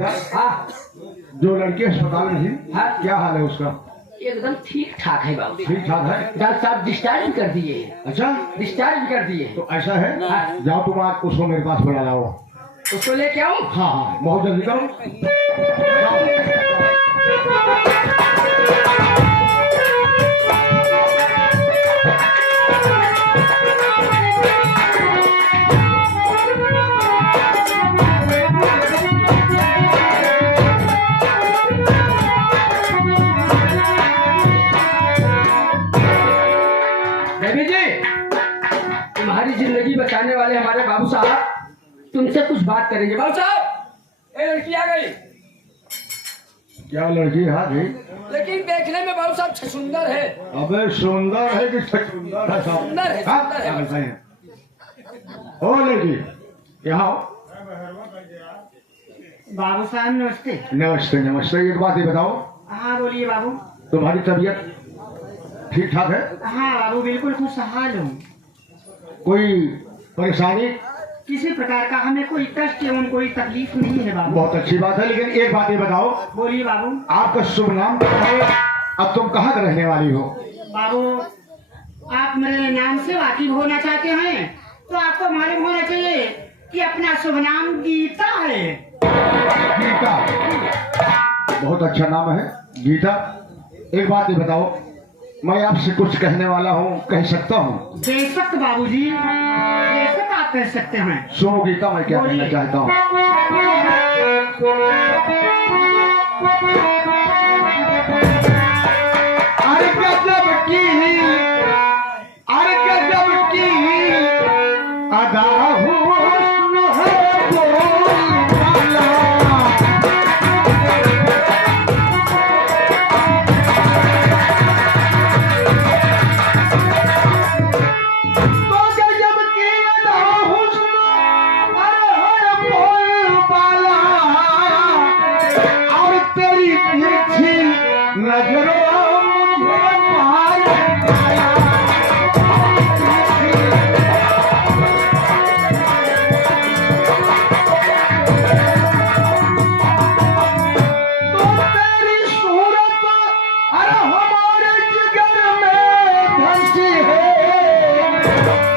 बेटा। हाँ जो लड़की अस्पताल में थी, हाँ क्या हाल है उसका? एकदम ठीक ठाक है बाबू। ठीक ठाक है। डॉक्टर साहब डिस्चार्ज भी कर दिए। अच्छा, डिस्चार्ज भी कर दिए। तो ऐसा है, हाँ। जाओ तुम आज उसको मेरे पास बुला लाओ। उसको लेके आऊँ? हाँ हाँ, बहुत जल्दी करो। देवी जी, तुम्हारी जिंदगी बचाने वाले हमारे बाबू साहब तुमसे कुछ बात करेंगे। बाबू साहब, ये लड़की आ गई। क्या लड़की आ गई? लेकिन देखने में बाबू साहब सुंदर है। अबे सुंदर है कि सुंदर है? सुंदर है, हाँ? सुंदर है। क्या बताएं? ओ लड़की, यहाँ आओ। बाबू साहब नमस्ते। नमस्ते नमस्ते। एक बात ही बताओ, हाँ बोलिए बाबू। तुम्हारी तबीयत ठीक ठाक है? हाँ बाबू बिल्कुल खुशहाल हूँ। कोई परेशानी? किसी प्रकार का हमें कोई कष्ट एवं कोई तकलीफ नहीं है बाबू। बहुत अच्छी बात है, लेकिन एक बात ये बताओ, बोलिए बाबू। आपका शुभ नाम क्या है? अब तुम कहाँ का रहने वाली हो? बाबू आप मेरे नाम से वाकिफ होना चाहते हैं तो आपको मालूम होना चाहिए कि अपना शुभ नाम गीता है। गीता, बहुत अच्छा नाम है गीता। एक बात ये बताओ, मैं आपसे कुछ कहने वाला हूँ, कह सकता हूँ? बेशक बाबूजी, बेशक आप कह सकते हैं। सुनो गीता, मैं क्या कहना चाहता हूँ। अरे गजब की, अरे गजब की अदा हुस्न है बोलबाला। तो गजब की अदा हुस्न, अरे है बोलबाला। और तेरी तिरछी नजरों मुझे मार डाला। तो तेरी सूरत अरे हमारे जिगर में धंसी है।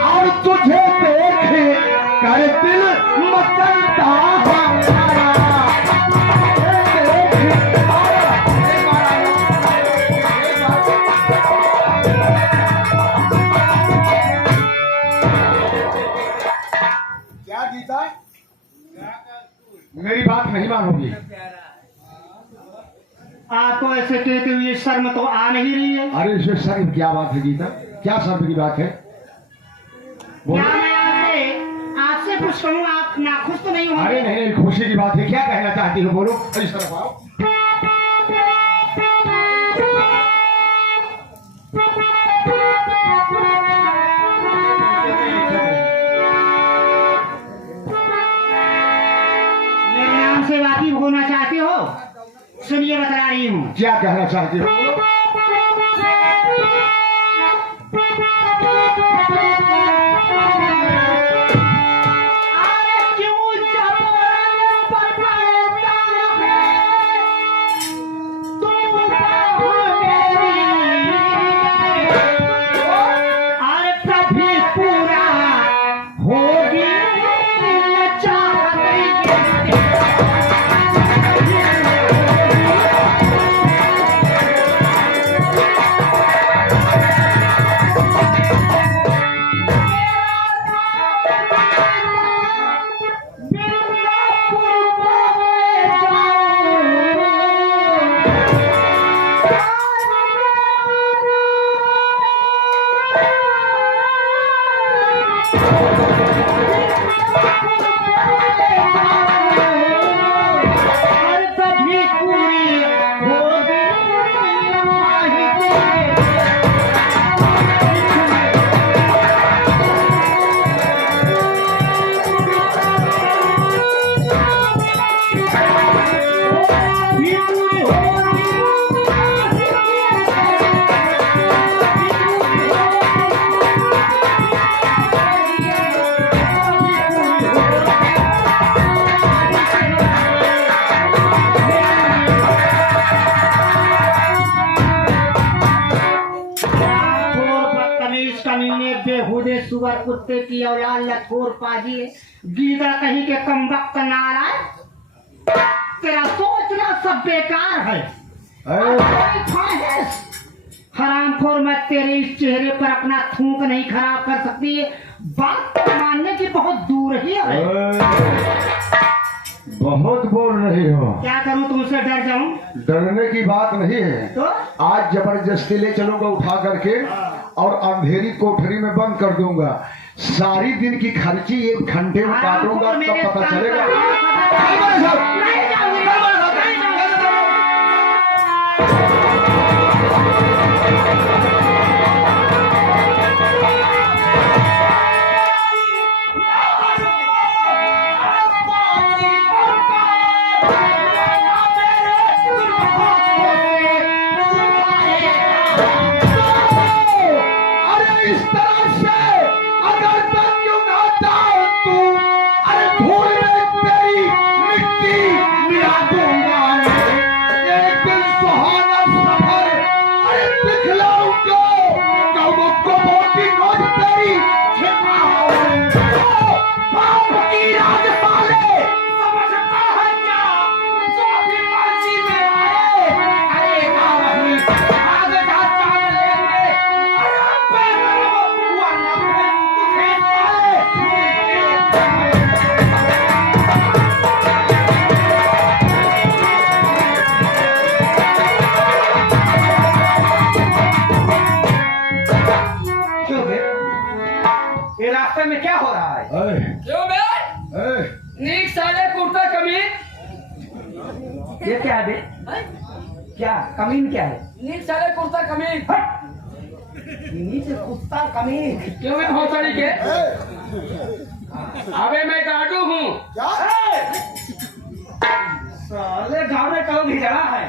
और तुझे देख कर दिल मचलता हमारा। क्या गीता, मेरी बात नहीं मानोगी? आपको ऐसे कहते हुए शर्म तो आ नहीं रही है? अरे इसमें शर्म क्या बात है गीता? क्या शर्म की बात है? बोलो। क्या मैं आपसे आपसे कुछ कहूँ, आप नाखुश तो नहीं होंगे? अरे नहीं नहीं, खुशी की बात है। क्या कहना चाहती हो, बोलो। इस तरफ आओ। मेरे नाम से वाकिफ होना चाहते हो? सुनिए बता रही हूँ। क्या कहना चाहती हो, बोलो। अरे क्यों जबरन बताता है तू मेरी? अरे तभी पूरा होगी सुअर कुत्ते की औलाद लथोर पाजी गीदड़ कहीं के कमबख्त नाराज, तेरा सोचना सब बेकार है। और कोई ख्वाहिश हरामखोर, मैं तेरे इस चेहरे पर अपना थूक नहीं खराब कर सकती। बात मानने की बहुत दूर ही है। बहुत बोल रही हो। क्या करूं, तुमसे डर जाऊं? डरने की बात नहीं है। तो आज जबरदस्ती ले चलूंगा उठा करके और अंधेरी कोठरी में बंद कर दूंगा। सारी दिन की खर्ची 1 घंटे में काटूंगा, तब पता चलेगा। नहीं जाऊंगी। रास्ते में क्या हो रहा है? क्यों बे? नीक साले कुर्ता कमीज। ये क्या है बे? क्या कमीन क्या है? नीक साले कुर्ता कमीज। नीचे कुत्ता कमीन। क्यों बे भौसड़ी के? अबे मैं गाडू हूँ। साले गाँव में कौन भिजड़ा है?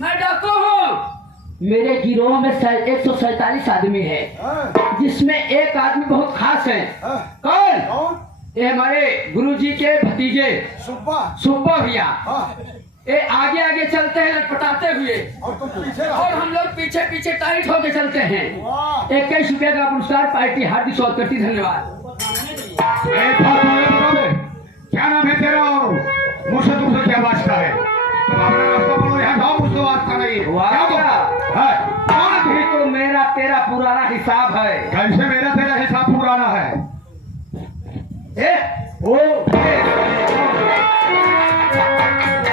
मैं डाकू हूँ। मेरे गिरोह में 147 आदमी है, जिसमें एक आदमी बहुत खास है। कौन? ये हमारे गुरुजी के भतीजे सुब्बा भैया। ये आगे आगे चलते हैं लटपटाते हुए, और हम लोग पीछे पीछे टाइट होके चलते हैं। 21 रुपया का पुरस्कार पार्टी हार्दिक स्वागत करती। धन्यवाद। क्या नाम है तेरा? मुझसे तुमसे क्या वास्ता है? तुम अपना रास्ता बोलो, यहाँ जाओ, मुझसे वास्ता नहीं। अभी तो मेरा तेरा पुराना हिसाब है। कैसे मेरा तेरा हिसाब पुराना है?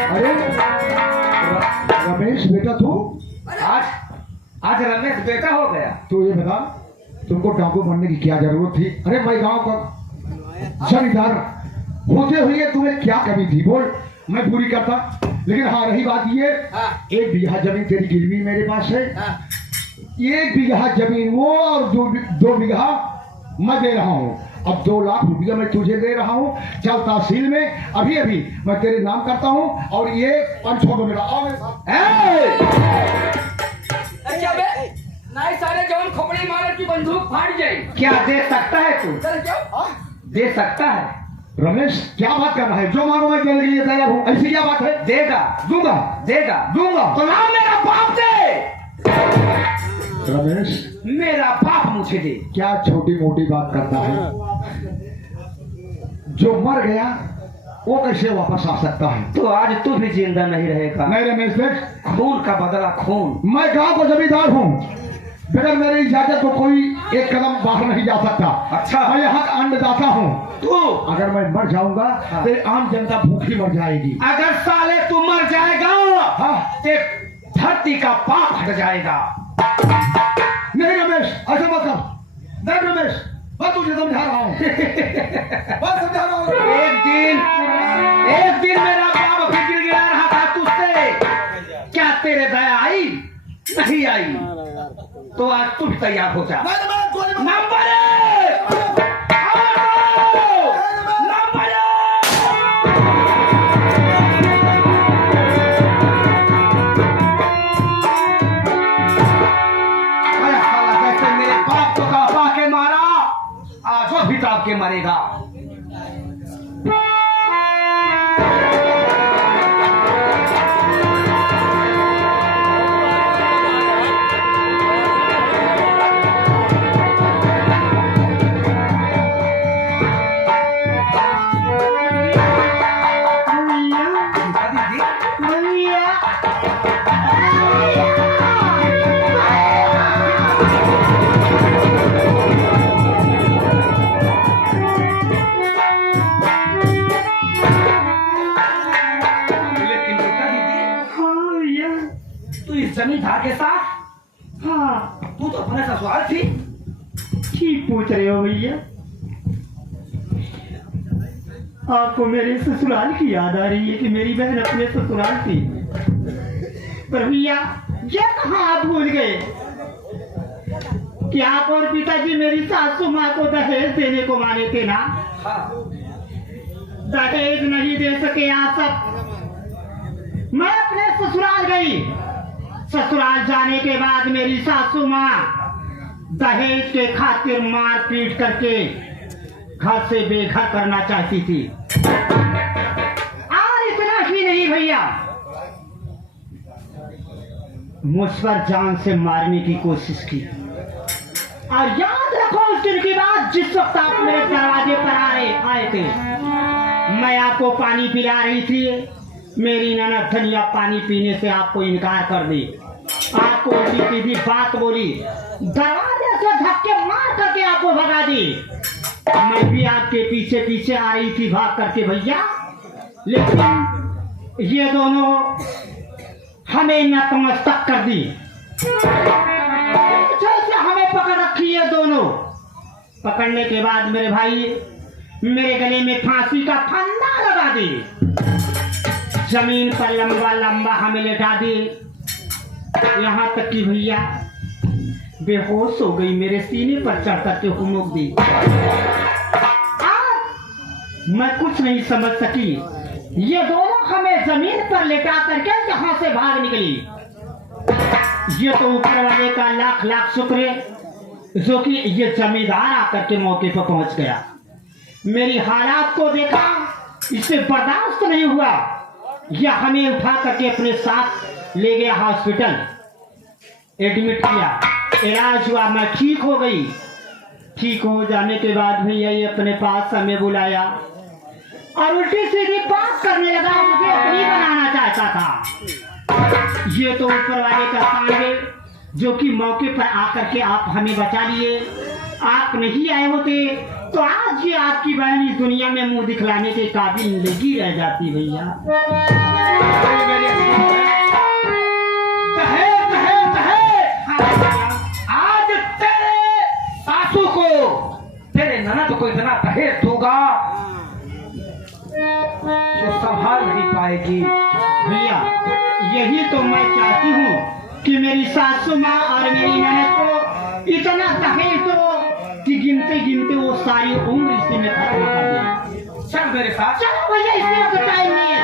अरे रमेश बेटा तू आज रमेश बेटा हो गया। तो ये बता, तुमको डाकू बनने की क्या जरूरत थी? अरे भाई गांव का जमींदार होते हुए तुम्हें क्या कमी थी? बोल, मैं पूरी करता। लेकिन हाँ, रही बात ये, 1 बीघा जमीन तेरी गिरवी मेरे पास है। 1 बीघा जमीन वो, और 2 बीघा मैं दे रहा हूँ। अब 2 लाख रुपया मैं तुझे दे रहा हूँ। चल तहसील में अभी अभी मैं तेरे नाम करता हूँ, और ये 500 को मेरा। आओ मेरे साथ। अच्छा बे, नहीं साले जवान खोपड़ी मार की बंदूक फाड़ जाए। क्या दे सकता है तू? चल क्यों? दे सकता है। रमेश क्या बात कर रहा है? जो मांगो मैं देने के लिए तैयार हूँ। ऐसी क्या बात है? देगा, दूंगा, देगा, दूंगा। तो नाम मेरा बाप दे। रमेश मेरा बाप मुझे दे। क्या छोटी मोटी बात करता है? जो मर गया वो कैसे वापस आ सकता है? तो आज तू भी जिंदा नहीं रहेगा। नहीं रमेश देख, खून का बदला खून। मैं गांव का जमींदार हूँ। बगैर मेरी इजाजत तो कोई 1 कदम बाहर नहीं जा सकता। अच्छा। मैं यहाँ का अन्नदाता हूँ। तू अगर मैं मर जाऊंगा तो आम जनता भूखी मर जाएगी। अगर साले तू मर जाएगा, हाँ, ते धरती का पाप हट जाएगा। नहीं रमेश, ऐसा मत कर। देख रमेश, मैं तुझे समझा रहा हूँ। मैं समझा रहा हूँ। एक दिन मेरा बाप भी गिड़गिड़ा रहा था तुझसे। क्या तेरे दया आई? नहीं आई। तो आज तू भी तैयार हो जा। Number 1 number 1। जैसे मेरे बाप को कापा के मारा, आज वो भी ताप के मरेगा। जमींदार के साथ? हाँ तू तो अपने ससुराल थी। ठीक पूछ रहे हो भैया। आपको मेरे ससुराल की याद आ रही है कि मेरी बहन अपने ससुराल थी। पर भैया ये कहाँ आप भूल गए कि आप और पिताजी मेरी सासू माँ को दहेज देने को माने थे ना? दहेज नहीं दे सके आप सब। मैं अपने ससुराल गई। ससुराल जाने के बाद मेरी सासू माँ दहेज के खातिर मार पीट करके घर से बेघर करना चाहती थी। और इतना ही नहीं भैया, मुझ पर जान से मारने की कोशिश की। और याद रखो उस दिन की बात, जिस वक्त आप मेरे दरवाजे पर आए थे, मैं आपको पानी पिला रही थी। मेरी ननद धनिया पानी पीने से आपको इनकार कर दी। आपको उल्टी सीधी बात बोली, दरवाजे से धक्के मार करके आपको भगा दी। मैं भी आपके पीछे पीछे आ रही थी भाग करके भैया, लेकिन ये दोनों हमें नतमस्तक कर दी। जैसे हमें पकड़ रखी है दोनों। पकड़ने के बाद मेरे भाई मेरे गले में फांसी का फंदा लगा दी। जमीन पर लंबा लंबा हमें लेटा दी। यहाँ तक कि भैया बेहोश हो गई, मेरे सीने पर चढ़ करके हुमुक दी। मैं कुछ नहीं समझ सकी। ये दोनों हमें जमीन पर लेटा करके यहाँ से भाग निकली। ये तो ऊपर वाले का लाख लाख शुक्र है जो कि ये जमींदार आकर के मौके पर पहुंच गया। मेरी हालात को देखा, इससे बर्दाश्त नहीं हुआ। यह हमें उठा करके अपने साथ ले गया हॉस्पिटल, एडमिट किया, इलाज हुआ, मैं ठीक हो गई। ठीक हो जाने के बाद भैया ये अपने पास हमें बुलाया और उल्टी सीधी बात करने लगा। मुझे अपनी बनाना चाहता था। ये तो ऊपर वाले का काम है जो कि मौके पर आकर के आप हमें बचा लिए। आप नहीं आए होते तो आज ये आपकी बहन इस दुनिया में मुंह दिखलाने के काबिल नहीं रह जाती भैया। आज तेरे सासू को तेरे ननद को इतना दहेज दूंगा जो संभाल नहीं पाएगी। भैया यही तो मैं चाहती हूँ कि मेरी सासू माँ और मेरी ननद को इतना दहेज दो कि गिनते गिनते वो सारी उम्र इसी में खत्म कर दे। चल मेरे साथ। चलो भैया, इसमें टाइम नहीं है।